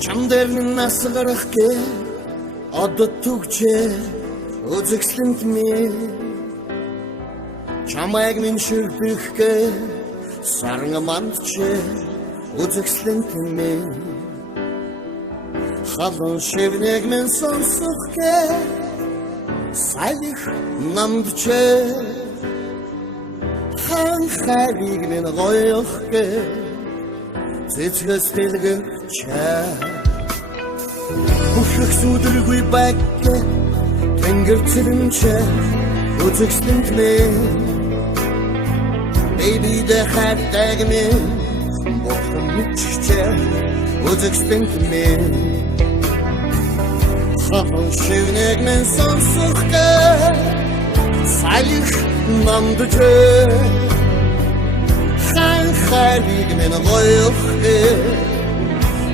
Чамдэрний насгарахке одод түгчээ үзэгслэнт минь чамайг минь ширдэхке сарнгамандчээ үзэгслэнт минь халуун шивнэг минь сонсохке салих намдчээ хан хайрыг минь гоёхке цэцгэс дэлгэрчээ Хүших сүдэргүй бэкке тэнгэр цэрэнчээ үзэгслэнт минь Baby the хатдаг минь бохон миччээ үзэгслэнт минь хахан шивнэг минь сонсохке салих намдчээ хан хайрыг минь гоёхке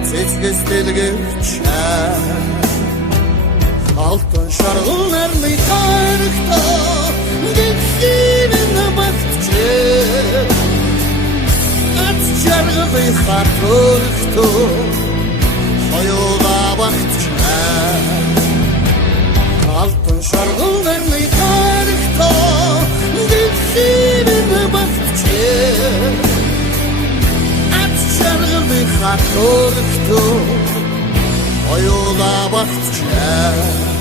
цэцгэс дэлгэрчээ алтан шаргуулны хайртай дэлхийн багтчээ ац жаргал хатурхтоо хоёулаа багтчээ алтан шаргуулны хайртай дэлхийн багтчээ хатурхтоо хоёулаа багтчээ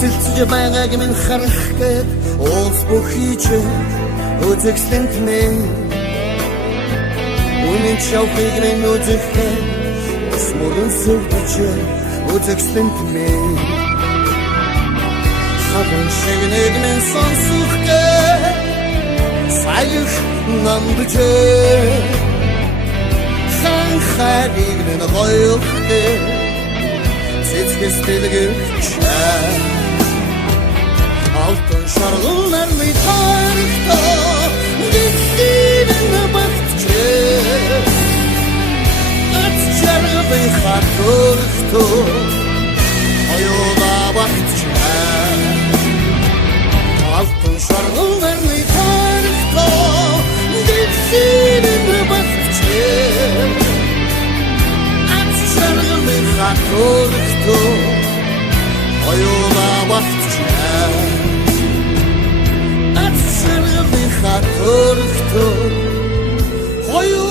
Үнсэлцэж байгааг минь харах гээд уус бүхийч үзэгслэнт минь Үнэн чавхыг минь үзэх гээд ус мөрөн сүвдэж үзэгслэнт минь Халуун шивнэг минь сонсох гээд салих намдчээ хан хайрыг минь гоёх гээд цэцгэс дэлгэрчээ алтан шаргуулны хайртай дэлхийн багтчээ ац жаргал хатурхтоо хоёулаа багтчээ алтан шаргуулны хайртай дэлхийн багтчээ ац жаргал хатурхтоо хоёулаа багтчээ хатурхтоо хоёулаа